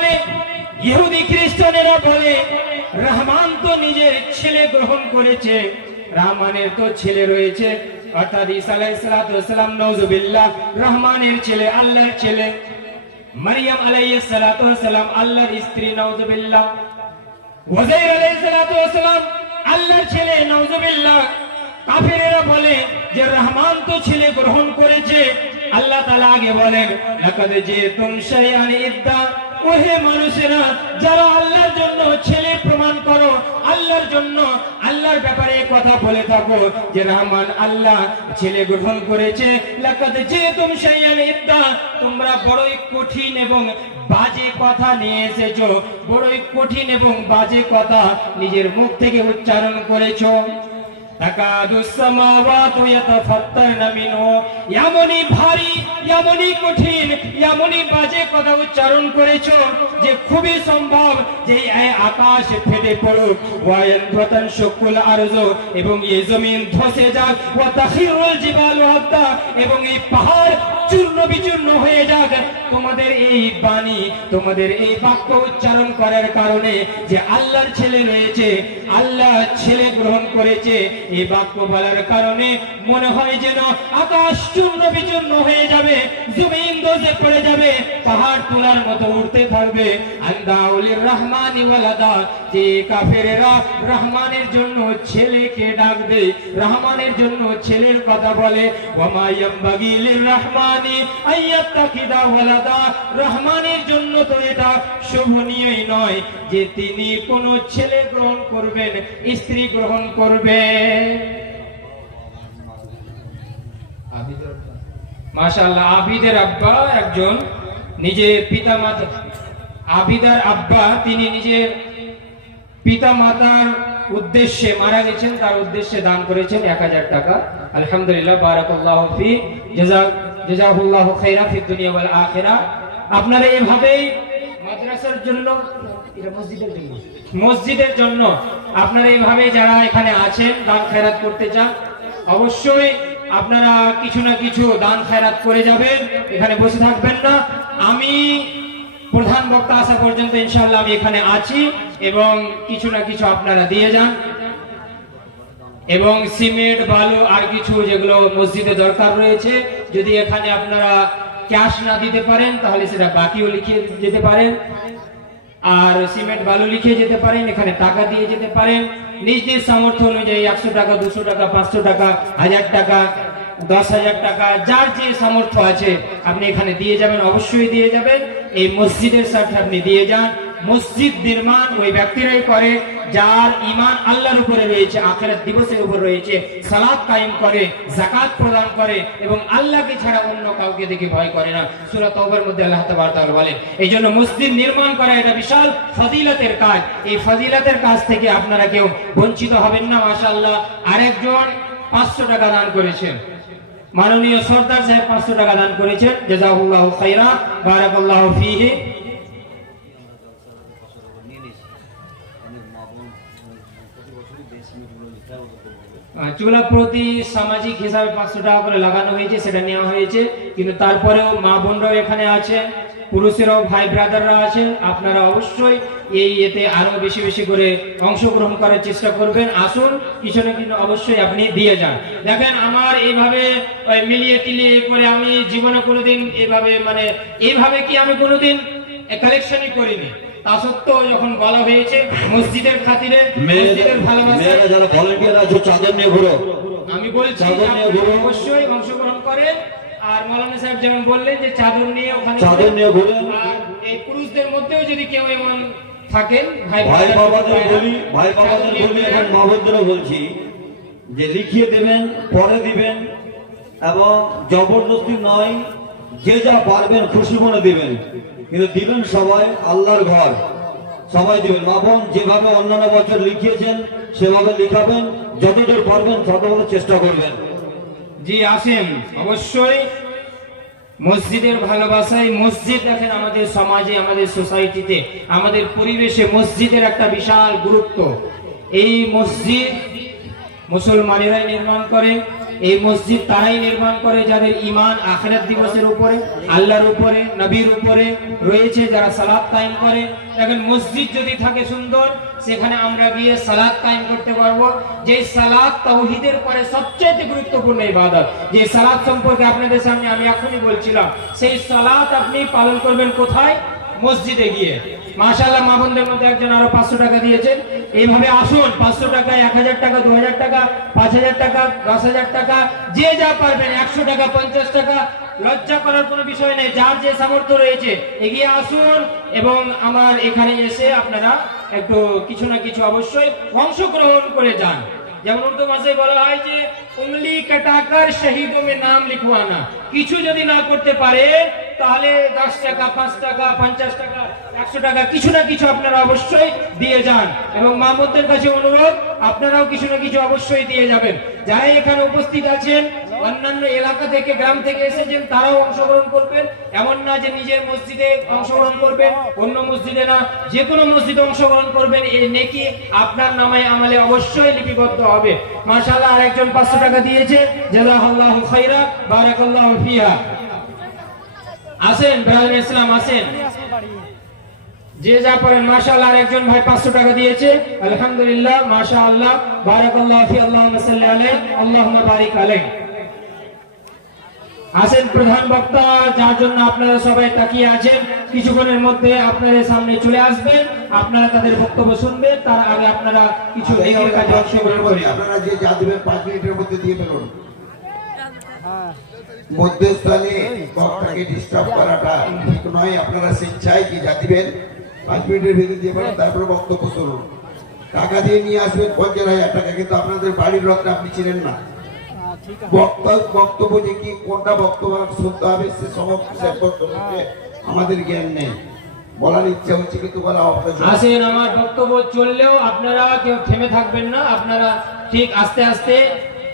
বলে, ইহুদি খ্রিস্টানেরা বলে রহমান তো নিজের ছেলে গ্রহণ করেছে, রহমানের তো ছেলে রয়েছে, অর্থাৎ ঈসা আলাইহিস সালাম নাউজুবিল্লাহ রহমানের ছেলে, আল্লাহর ছেলে। মারিয়াম আলাইহিস সালাম আল্লাহর স্ত্রী, নাউজুবিল্লাহ। উযাইর আলাইহিস সালাম আল্লাহর ছেলে, নাউজুবিল্লাহ। কাফিরেরা বলে যে রহমান তো ছেলে গ্রহণ করেছে। আল্লাহ তাআলা আগে বলেন, লাকাদ জিতুম শাইআন ইদ্দা। ওহে মানুষেরা, যারা আল্লাহর জন্য ছেলে প্রমাণ করো, আল্লাহর জন্য আল্লাহর ব্যাপারে কথা বলে থাকো যে রহমান আল্লাহ ছেলে গ্রহণ করেছে, লাকাদ জিতুম শাইআন ইদ্দা, তোমরা বড়ই কঠিন এবং বাজে কথা নিয়ে এসেছো, বড়ই কঠিন এবং বাজে কথা নিজের মুখ থেকে উচ্চারণ করেছো। তাকাদুস সামাওয়াতু ইয়াতাফাত্তারনা মিনহু, এমনই ভারী, এমনই কঠিন, এমনই বাজে কথা উচ্চারণ করেছো যে খুবই সম্ভব যে এই আকাশ ফেটে পড়ুক, ওয়া ইয়ানফাতানশাকুল আরযু, এবং এই জমিন ধসে যাক, ওয়া তাখিরুল জিবালু হাত্তা, এবং এই পাহাড় চূর্ণ বিচূর্ণ হয়ে যাক। তোমাদের এই বাণী, তোমাদের এই বাক্য উচ্চারণ করার কারণে যে আল্লাহর ছেলে রয়েছে, আল্লাহ ছেলে গ্রহণ করেছে, এই বাক্য বলার কারণে মনে হয় যেন আকাশ চূর্ণ বিচূর্ণ হয়ে যাবে, জমিন ধসে পড়ে যাবে, পাহাড় তোলার মতো উঠতে থাকবে। আন্দাউলির রহমানি ওয়ালাদা, যে কাফেরেরা রহমানের জন্য ছেলেকে ডাক দেয়, রহমানের জন্য ছেলের কথা বলে, ওয়ামা ইয়ামবাগি লির রহমানি আইয়াত্তাখিদা ওয়ালাদা, রহমানের জন্য তো এটা শোভনীয়ই নয় যে তিনি কোন ছেলে গ্রহণ করবেন, স্ত্রী গ্রহণ করবেন। মাশাআল্লাহ, আবিদের আব্বা একজন নিজের পিতা মাতা, আবিদার আব্বা তিনি নিজের পিতা মাতার উদ্দেশ্যে মারা গেছেন, তার উদ্দেশ্যে দান করেছেন 1000 টাকা। আলহামদুলিল্লাহ, বারাকাল্লাহু ফি, জাযাকুল্লাহু খাইরা ফিদ দুনিয়া ওয়াল আখিরা। আপনারা এইভাবেই মাদ্রাসার জন্য, মসজিদের জন্য আপনারা এইভাবে যারা এখানে আছেন দান খেরাত করতে চান, অবশ্যই আপনারা কিছু না কিছু দান খেরাত করে যাবেন, এখানে বসে থাকবেন না। আমি প্রধান বক্তা আসা পর্যন্ত ইনশাআল্লাহ আমি এখানে আছি, এবং কিছু না কিছু আপনারা দিয়ে যান, এবং সিমেন্ট, বালু আর কিছু যেগুলো মসজিদে দরকার রয়েছে, যদি এখানে আপনারা ক্যাশ না দিতে পারেন তাহলে সেটা বাকিও লিখিয়ে যেতে পারেন, আর সিমেন্ট বালু লিখে যেতে পারেন, এখানে টাকা দিয়ে যেতে পারেন। নিজ নিজ সামর্থ্য অনুযায়ী 100 টাকা, 200 টাকা, 500 টাকা, 1000 টাকা, 10,000 টাকা, যার যে সামর্থ্য আছে আপনি এখানে দিয়ে যাবেন, অবশ্যই দিয়ে যাবেন। এই মসজিদের স্বার্থে আপনি দিয়ে যান। মসজিদ নির্মাণ ওই ব্যক্তিরাই করে যার ঈমান আল্লাহর উপরে রয়েছে, আখিরাত দিবসের উপর রয়েছে, সালাত কায়েম করে, যাকাত প্রদান করে, এবং আল্লাহকে ছাড়া অন্য কাউকে দেখে ভয় করে না। সূরা তাওবার মধ্যে আল্লাহ তাবারক তাআলা বলেন, এইজন্য মসজিদ নির্মাণ করা এটা বিশাল ফজিলতের কাজ। এই ফজিলতের কাজ থেকে আপনারা কেউ বঞ্চিত হবেন না। মাশাআল্লাহ, আরেকজন 500 টাকা দান করেছেন, মাননীয় সরদার সাহেব 500 টাকা দান করেছেন, জাযাকুল্লাহু খাইরা, বারাকাল্লাহু ফীহি। চুলা প্রতি সামাজিক হিসাবে 500 টাকা করে লাগানো হয়েছে, সেটা নেওয়া হয়েছে, কিন্তু তারপরেও মা বোনরাও এখানে আছে, পুরুষেরাও, ভাই ব্রাদাররা আছেন। আপনারা অবশ্যই এই এতে আরো বেশি বেশি করে অংশগ্রহণ করার চেষ্টা করবেন। আসুন, কিছু না কিছু অবশ্যই আপনি দিয়ে যান। দেখেন, আমার এইভাবে মিলিয়ে টিলিয়ে করে আমি জীবনে কোনোদিন এইভাবে কি আমি কোনোদিন কালেকশনই করিনি। তা সত্ত্বেও যখন বলা হয়েছে মসজিদের খাতিরে, মসজিদের ভালোবাসায় যারা ভলান্টিয়ার আছে, চাদর নিয়ে ঘুরো, আমি বলছি অবশ্যই অংশগ্রহণ করেন। আর মাওলানা সাহেব যেমন বললেন যে চাদর নিয়ে ওখানে চাদর নিয়ে ঘুরেন। আর এই পুরুষদের মধ্যেও যদি কেউ এমন থাকেন, ভাই বাবাদের বলি, এখন মা বোনদেরও বলছি যে লিখিয়ে দেবেন, পরে দিবেন, এবং জবরদস্তি নয়, যে যা পারবেন খুশি মনে দিবেন, কিন্তু দিবেন সবাই, আল্লাহর ঘর, সবাই দিবেন। মা বোন যেভাবে অন্যান্য বছর লিখিয়েছেন সেভাবে লিখাবেন, যতদূর পারবেন ততদূর চেষ্টা করবেন। জি, আসেন অবশ্যই মসজিদের ভালোবাসায়। মসজিদ দেখেন আমাদের সমাজে, আমাদের সোসাইটিতে, আমাদের পরিবেশে মসজিদের একটা বিশাল গুরুত্ব। এই মসজিদ মুসলমানেরাই নির্মাণ করে, এই মসজিদ তারাই নির্মাণ করে যাদের ঈমান আখিরাত দিবসের উপরে, আল্লাহর উপরে, নবীর উপরে রয়েছে, যারা সালাত কায়েম করে। এখন মসজিদ যদি থাকে সুন্দর, সেখানে আমরা গিয়ে সালাত কায়েম করতে পারবো। যে সালাত তাওহীদের পরে সবচেয়ে গুরুত্বপূর্ণ ইবাদত, যে সালাত সম্পর্কে আপনাদের সামনে আমি এখনই বলছিলাম, সেই সালাত আপনি পালন করবেন কোথায়? মসজিদে গিয়ে। মাশাআল্লাহ, মা বোনদের মধ্যে একজন আরো 500 টাকা দিয়েছেন। এইভাবে আসুন, 500 টাকা, 1000 টাকা, 2000 টাকা, 5000 টাকা, 10000 টাকা, যে যা পারবেন, 100 টাকা, 50 টাকা, লজ্জা করার কোনো বিষয় নেই। যার যে সামর্থ্য রয়েছে এগিয়ে আসুন এবং আমার এখানে এসে আপনারা একটু কিছু না কিছু অবশ্যই অংশগ্রহণ করে যান। যেমন উর্দু ভাষায় বলা হয় যে উंगली कटाकर शहीदों में नाम लिखवाना। কিছু যদি না করতে পারে তাহলে 10 টাকা, 5 টাকা, 50 টাকা, 100 টাকা কিছু না কিছু আপনারা অবশ্যই দিয়ে যান। এবং মা বোনদের কাছে অনুরোধ, আপনারাও কিছু না কিছু অবশ্যই দিয়ে যাবেন। যারা এখানে উপস্থিত আছেন, অন্যান্য এলাকা থেকে, গ্রাম থেকে এসেছেন, তারাও অংশগ্রহণ করবেন। এমন না যে নিজের মসজিদে অংশগ্রহণ করবেন, অন্য মসজিদে না, যে কোনো মসজিদে অংশগ্রহণ করবেন। এই নেকি আপনার নামে আমলে অবশ্যই লিপিবদ্ধ হবে। মাশাআল্লাহ, আরেকজন 500 টাকা দিয়েছে, জাযাকাল্লাহু খাইরা, বারাকাল্লাহু ফিহা। আসেন ব্রাদার ইসলাম, আসেন, যে যা পারেন। মাশাআল্লাহ, আরেকজন ভাই 500 টাকা দিয়েছে, আলহামদুলিল্লাহ, মাশাআল্লাহ, বারাকাল্লাহু ফি, আল্লাহুম্মা সাল্লি আলাইহি, আল্লাহুম্মা বারিক আলাইহি। আসেন প্রধান বক্তা, যার জন্য আপনারা সবাই তাকিয়ে আছেন, কিছুক্ষণের মধ্যে আপনাদের সামনে চলে আসবেন। আপনারা তাদের বক্তব্য শুনবেন, তার আগে আপনারা কিছু নেকির কাজে অংশগ্রহণ করবেন। আপনারা যে যা দিবেন 5 মিনিটের মধ্যে দিয়ে ফেলুন। মধ্যস্থলে বক্তাকে ডিস্টার্ব করাটা ঠিক নয়। আপনারা স্বেচ্ছায় কি যা দিবেন 5 মিনিটের ভিতরে দিয়ে ফেলুন, তারপরে বক্তব্য শুনুন। টাকা দিয়ে নিয়ে আসবেন 50,000 টাকা, কিন্তু আপনাদের বাড়ির রত্ন আপনি চিনেন না। বক্তব্য যে কি কোনটা বক্তব্য শুনতে হবে সে সমস্ত আমাদের জ্ঞান নেই। বলার ইচ্ছা হচ্ছে কিন্তু বলা অভ্যাস। আসেন, আমার বক্তব্য চললেও আপনারা কেউ থেমে থাকবেন না। আপনারা ঠিক আস্তে আস্তে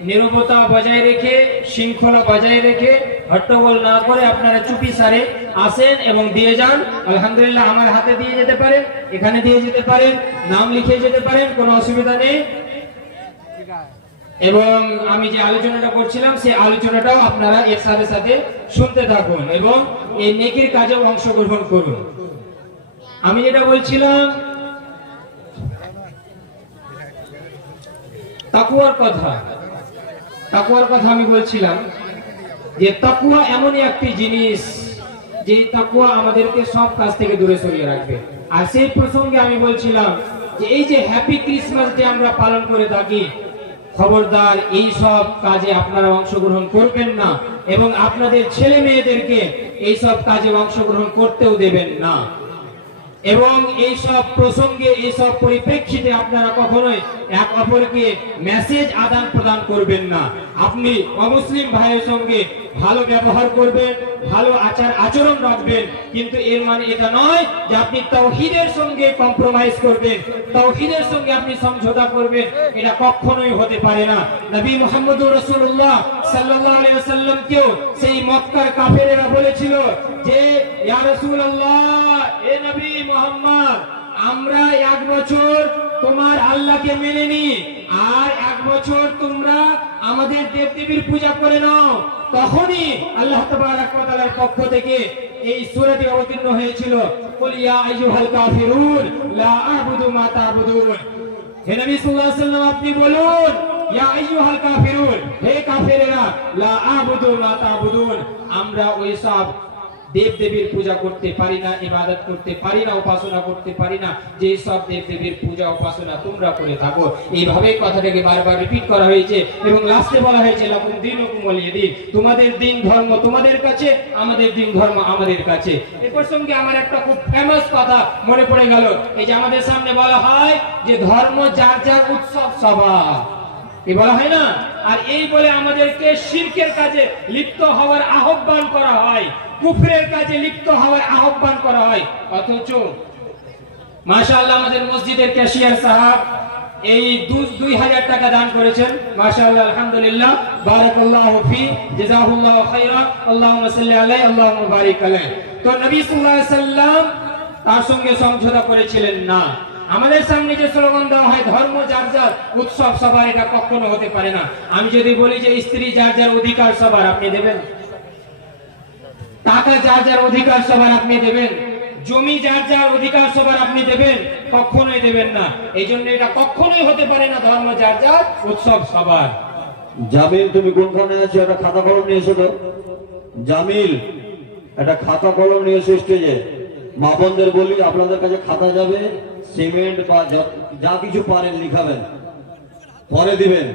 নীরবতা বজায় রেখে, শৃঙ্খলা বজায় রেখে, হট্টগোল না করে আপনারা চুপি সারে আসেন এবং দিয়ে যান। আলহামদুলিল্লাহ, আমার হাতে দিয়ে যেতে পারেন, এখানে দিয়ে যেতে পারেন, নাম লিখে যেতে পারেন, কোনো অসুবিধা নেই। এবং আমি যে আলোচনাটা করছিলাম সেই আলোচনাটাও আপনারা এর সাথে সাথে শুনতে থাকুন এবং এই নেকির কাজে অংশগ্রহণ করুন। আমি যেটা বলছিলাম তাকওয়ার কথা আমি বলছিলাম যে তাকওয়া এমনই একটি জিনিস যে তাকওয়া আমাদেরকে সব কাজ থেকে দূরে সরিয়ে রাখবে। আর সেই প্রসঙ্গে আমি বলছিলাম যে এই যে হ্যাপি ক্রিসমাস ডে আমরা পালন করে থাকি, খবরদার এই সব কাজে আপনারা অংশগ্রহণ করবেন না এবং আপনাদের ছেলে মেয়েদেরকে এই সব কাজে অংশগ্রহণ করতেও দেবেন না। এবং এই সব প্রসঙ্গে, এই সব পরিপ্রেক্ষিতে আপনারা কখনোই এক অপরকে মেসেজ আদান প্রদান করবেন না। আপনি অমুসলিম ভাইয়ের সঙ্গে ভালো ব্যবহার করবেন, ভালো আচরণ রাখবেন, কিন্তু এর মানে এটা নয় যে আপনি তাওহীদের সঙ্গে কম্প্রোমাইজ করবেন, তাওহীদের সঙ্গে আপনি সমঝোতা করবেন। এটা কখনোই হতে পারে না। নবী মুহাম্মদুর রাসূলুল্লাহ সাল্লাল্লাহু আলাইহি ওয়াসাল্লাম কেও সেই মক্কার কাফেরেরা বলেছিল যে ইয়া রাসূলুল্লাহ, এ নবী মুহাম্মদ, আমরা 1 বছর তোমার আল্লাহকে মেনে নি, আর 1 বছর তোমরা আমাদের দেবদেবীর পূজা করে নাও। তখনই আল্লাহ তাবারাক ওয়া তাআলার পক্ষ থেকে এই সূরাটি অবতীর্ণ হয়েছিল, কুল ইয়া আইয়ুহাল কাফিরুন লা আ'বুদু মা তা'বুদুন। হে নবী সাল্লাল্লাহু আলাইহি ওয়াসাল্লাম, আপনি বলুন ইয়া আইয়ুহাল কাফিরুন, হে কাফেরেরা, লা আ'বুদু মা তা'বুদুন, আমরা ওই সব দেবদেবীর পূজা করতে পারি না, ইবাদত করতে পারি না, উপাসনা করতে পারি না যে সব দেবদেবীর পূজা উপাসনা তোমরা করে থাকো। এইভাবে কথাটাকে বারবার রিপিট করা হয়েছে এবং লাস্টে বলা হয়েছে লাকুম দীনুকুম ওয়ালিয়া দীন, তোমাদের দিন ধর্ম তোমাদের কাছে, আমাদের দিন ধর্ম আমাদের কাছে। এই প্রসঙ্গে আমার একটা খুব ফেমাস কথা মনে পড়ে গেল। এই যে আমাদের সামনে বলা হয় যে ধর্ম যার যার উৎসব সভা, এই বলা হয় না? আর এই বলে আমাদেরকে শিরকের কাজে লিপ্ত হওয়ার আহ্বান করা হয়, কুফরের কাজে লিপ্ত হওয়ার আহ্বান করা হয়। অথচ মাশাআল্লাহ আমাদের মসজিদের ক্যাশিয়ার সাহেব এই 2000 টাকা দান করেছেন। মাশাআল্লাহ, আলহামদুলিল্লাহ, বারাকাল্লাহু ফি, জাযাহুল্লাহু খাইরা, আল্লাহুম্মা সাল্লি আলাইহি, আল্লাহুম্মা বারিক আলাইহি। তো নবী সাল্লাল্লাহু আলাইহি সাল্লাম তার সঙ্গে সমঝোতা করেছিলেন না। আমাদের সামনে যে স্লোগান দেওয়া হয় ধর্ম যার যার উৎসব সবার, এটা কখনো হতে পারে না। আমি যদি বলি যে স্ত্রী যার যার অধিকার সবার, আপনি দেবেন? টাকা যার যার অধিকার সবার, আপনি দেবেন? জমি যার যার অধিকার সবার, আপনি দেবেন? কখনোই দেবেন না। এই জন্য এটা কখনোই হতে পারে না ধর্ম যার যার উৎসব সবার। জামিল, তুমি কোনখানে আছো? একটা খাতা কলম নিয়ে এসো তো। জামিল, একটা খাতা কলম নিয়ে এসো স্টেজে। মা বোনদের বলি, আপনাদের কাছে খাতা যাবে, সিমেন্ট বা যা কিছু পারেন লিখাবেন, পরে দিবেন।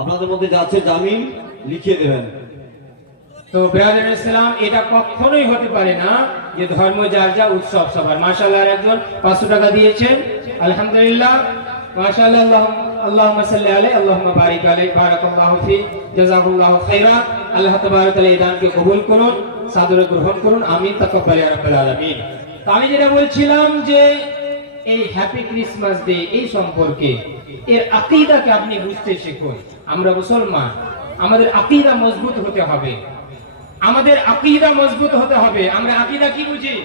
আপনাদের মধ্যে যাচ্ছে জামিল, লিখিয়ে দেবেন। তো ব্রাদার ইসলাম, এটা কখনোই হতে পারে না যে ধর্ম যার যা উৎসব সবার। মাশাআল্লাহ, একজন 500 টাকা দিয়েছেন, আলহামদুলিল্লাহ, মাশাআল্লাহ। আল্লাহুম্মা সাল্লি আলাইহি আল্লাহুম্মা বারিক আলাইহি বারাকাল্লাহু ফি জাযাকুল্লাহু খাইরা। আল্লাহ তাবারক তাআলা এই দানকে কবুল করুন, সাদরে গ্রহণ করুন, আমিন তাকাব্বাল ইয়া রাব্বাল আলামিন। তো আমি যেটা বলছিলাম যে এই হ্যাপি ক্রিসমাস ডে এই সম্পর্কে এর আকীদাকে আপনি বুঝতে শিখুন। আমরা মুসলমান, আমাদের আকীদা মজবুত হতে হবে, আমাদের আকীদা মজবুত হতে হবে। আমরা আকীদা কি বুঝি?